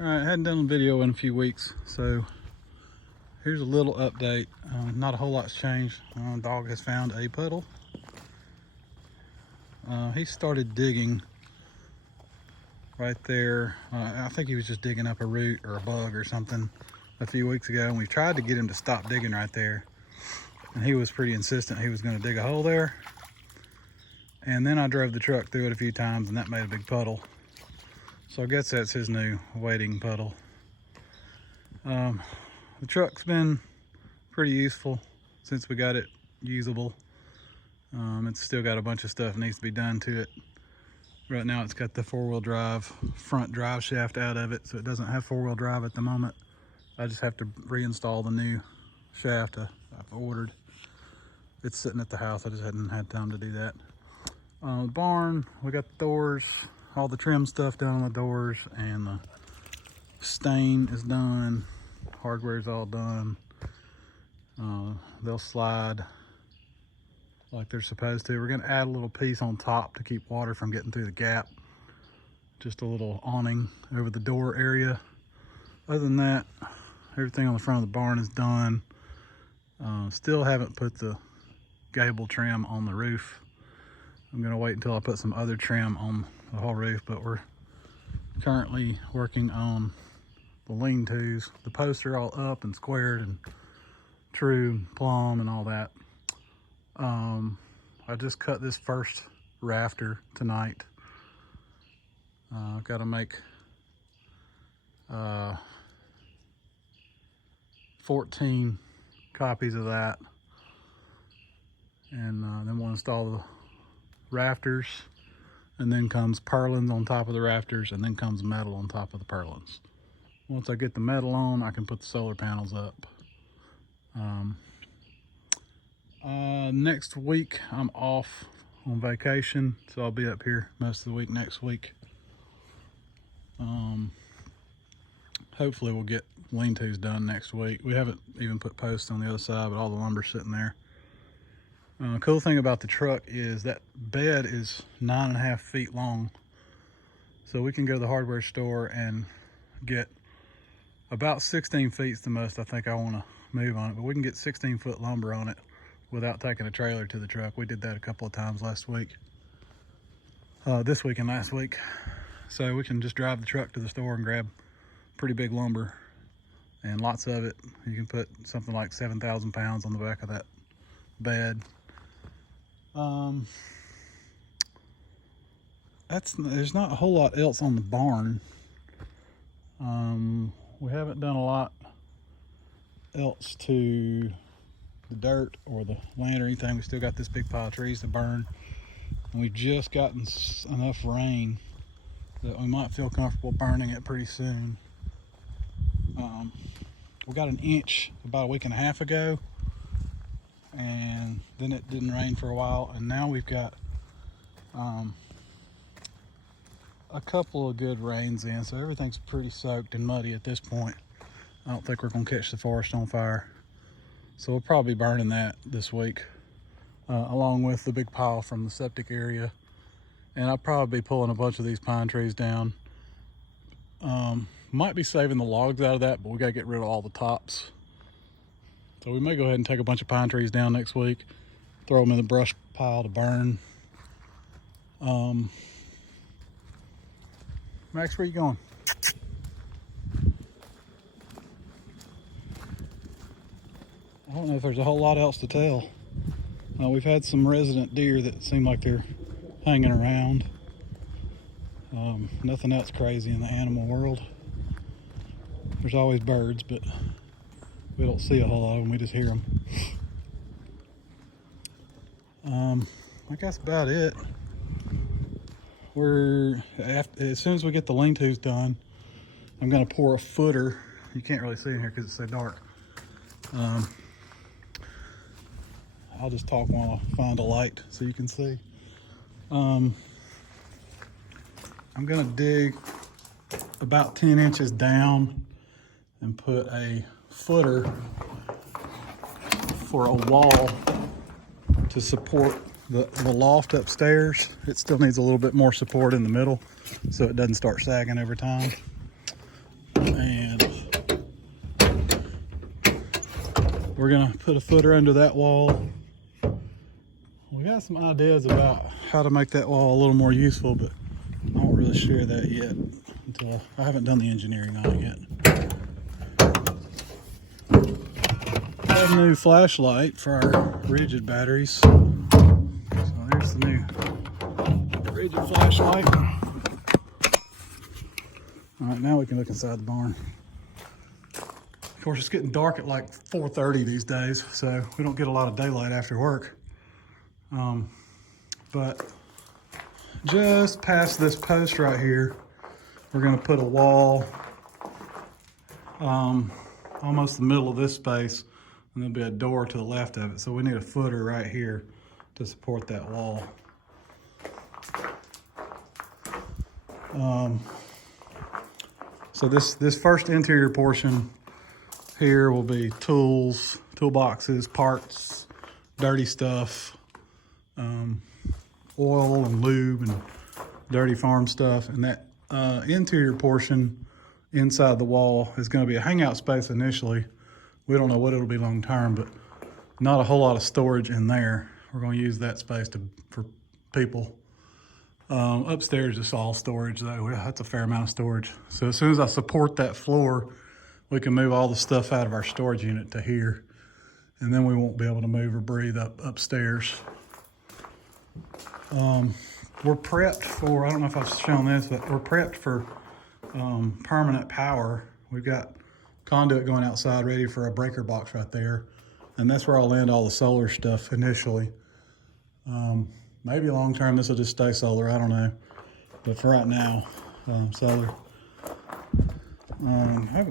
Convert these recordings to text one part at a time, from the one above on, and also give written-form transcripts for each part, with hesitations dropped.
Alright, I hadn't done a video in a few weeks, so here's a little update. Not a whole lot's changed. Dog has found a puddle. He started digging right there. I think he was just digging up a root or a bug or something a few weeks ago, and we tried to get him to stop digging right there. And he was pretty insistent he was going to dig a hole there. And then I drove the truck through it a few times, and that made a big puddle. So I guess that's his new waiting puddle. The truck's been pretty useful since we got it usable. It's still got a bunch of stuff that needs to be done to it. Right now it's got the four-wheel drive front drive shaft out of it, so it doesn't have four-wheel drive at the moment. I just have to reinstall the new shaft I've ordered. It's sitting at the house. I just hadn't had time to do that. The barn, we got the doors, all the trim stuff done on the doors, and the stain is done. Hardware's all done. They'll slide like they're supposed to. We're gonna add a little piece on top to keep water from getting through the gap. Just a little awning over the door area. Other than that, everything on the front of the barn is done. Still haven't put the gable trim on the roof. I'm gonna wait until I put some other trim on the whole roof, but we're currently working on the lean-tos. The posts are all up and squared and true and plumb and all that. I just cut this first rafter tonight. I've got to make 14 copies of that, and then we'll install the rafters, and then comes purlins on top of the rafters, and then comes metal on top of the purlins. Once I get the metal on, I can put the solar panels up. Next week I'm off on vacation, so I'll be up here most of the week next week. Hopefully we'll get lean-tos done next week. We haven't even put posts on the other side, but all the lumber's sitting there. Cool thing about the truck is that bed is 9.5 feet long. So we can go to the hardware store and get about 16 feet is the most I think I want to move on it, but we can get 16-foot lumber on it without taking a trailer to the truck. We did that a couple of times last week. This week and last week. So we can just drive the truck to the store and grab pretty big lumber, and lots of it. You can put something like 7,000 pounds on the back of that bed. There's not a whole lot else on the barn. We haven't done a lot else to the dirt or the land or anything. We still got this big pile of trees to burn, and we've just gotten enough rain that we might feel comfortable burning it pretty soon. We got an inch about a week and a half ago, and then it didn't rain for a while, and now we've got a couple of good rains in, so everything's pretty soaked and muddy at this point. I don't think we're gonna catch the forest on fire, so we'll probably be burning that this week, along with the big pile from the septic area. And I'll probably be pulling a bunch of these pine trees down. Might be saving the logs out of that, but we gotta get rid of all the tops. So we may go ahead and take a bunch of pine trees down next week, throw them in the brush pile to burn. Max, where you going? I don't know if there's a whole lot else to tell. We've had some resident deer that seem like they're hanging around. Nothing else crazy in the animal world. There's always birds, but we don't see a whole lot of them, we just hear them. I guess about it. As soon as we get the lean-tos done, I'm gonna pour a footer. You can't really see in here because it's so dark. I'll just talk while I find a light so you can see. I'm gonna dig about 10 inches down and put a footer for a wall to support the loft upstairs. It still needs a little bit more support in the middle so it doesn't start sagging over time. we're gonna put a footer under that wall. We got some ideas about how to make that wall a little more useful, but I won't really share that yet until I haven't done the engineering on it yet. Got a new flashlight for our rigid batteries. So there's the new rigid flashlight. All right, now we can look inside the barn. Of course, it's getting dark at like 4:30 these days, so we don't get a lot of daylight after work. But just past this post right here, we're gonna put a wall almost the middle of this space, and there'll be a door to the left of it. So we need a footer right here to support that wall. So this first interior portion here will be tools, toolboxes, parts, dirty stuff, oil and lube and dirty farm stuff. And that interior portion inside the wall is going to be a hangout space initially. We don't know what it'll be long term, but not a whole lot of storage in there. We're going to use that space for people. Upstairs is all storage though. That's a fair amount of storage. So as soon as I support that floor, we can move all the stuff out of our storage unit to here, and then we won't be able to move or breathe upstairs. We're prepped for, I don't know if I've shown this, but we're prepped for permanent power. We've got conduit going outside ready for a breaker box right there, and that's where I'll land all the solar stuff initially. Maybe long term this will just stay solar, I don't know, but for right now, solar.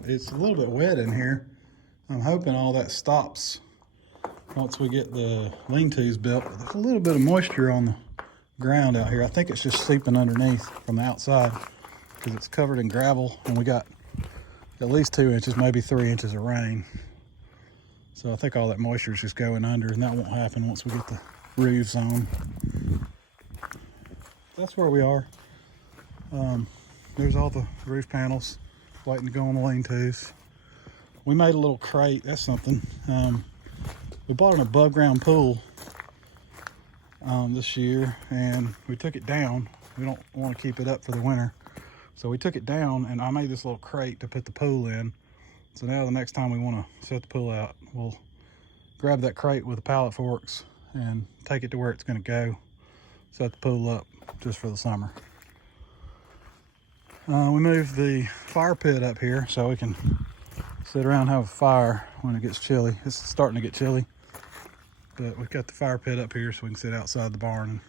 It's a little bit wet in here. I'm hoping all that stops once we get the lean-tos built. There's a little bit of moisture on the ground out here. I think it's just seeping underneath from the outside because it's covered in gravel, and we got at least 2 inches, maybe 3 inches of rain. So I think all that moisture is just going under, and that won't happen once we get the roofs on. That's where we are. There's all the roof panels waiting to go on the lean-tos. We made a little crate. That's something. We bought an above ground pool this year, and we took it down. We don't want to keep it up for the winter, so we took it down, and I made this little crate to put the pool in. So now the next time we want to set the pool out, we'll grab that crate with the pallet forks and take it to where it's going to go, set the pool up just for the summer. We moved the fire pit up here so we can sit around and have a fire when it gets chilly. It's starting to get chilly, but we've got the fire pit up here so we can sit outside the barn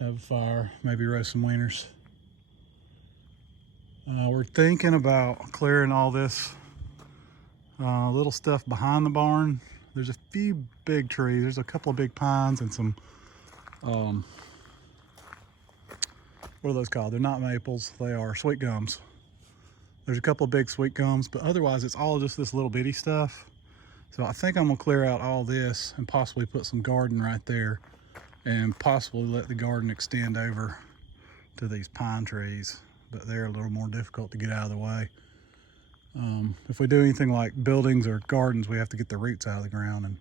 and have a fire, maybe roast some wieners. We're thinking about clearing all this little stuff behind the barn. There's a few big trees. There's a couple of big pines and some, what are those called? They're not maples, they are sweet gums. There's a couple of big sweet gums, but otherwise it's all just this little bitty stuff. So I think I'm gonna clear out all this and possibly put some garden right there, and possibly let the garden extend over to these pine trees, but they're a little more difficult to get out of the way. If we do anything like buildings or gardens, we have to get the roots out of the ground, and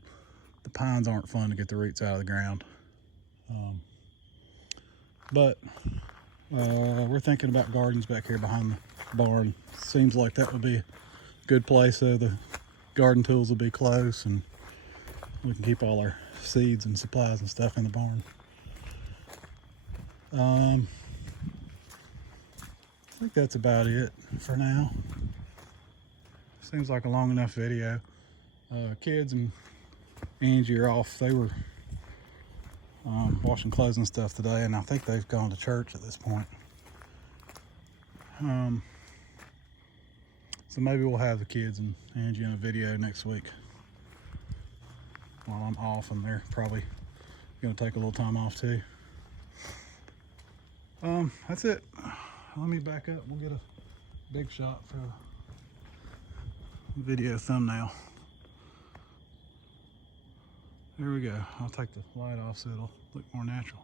the pines aren't fun to get the roots out of the ground. But we're thinking about gardens back here behind the barn. Seems like that would be a good place, so the garden tools will be close, and we can keep all our seeds and supplies and stuff in the barn. I think that's about it for now. Seems like a long enough video. Kids and Angie are off. They were washing clothes and stuff today, and I think they've gone to church at this point. So maybe we'll have the kids and Angie in a video next week while I'm off, and they're probably gonna take a little time off too. That's it. Let me back up. We'll get a big shot for the video thumbnail. There we go. I'll take the light off so it'll look more natural.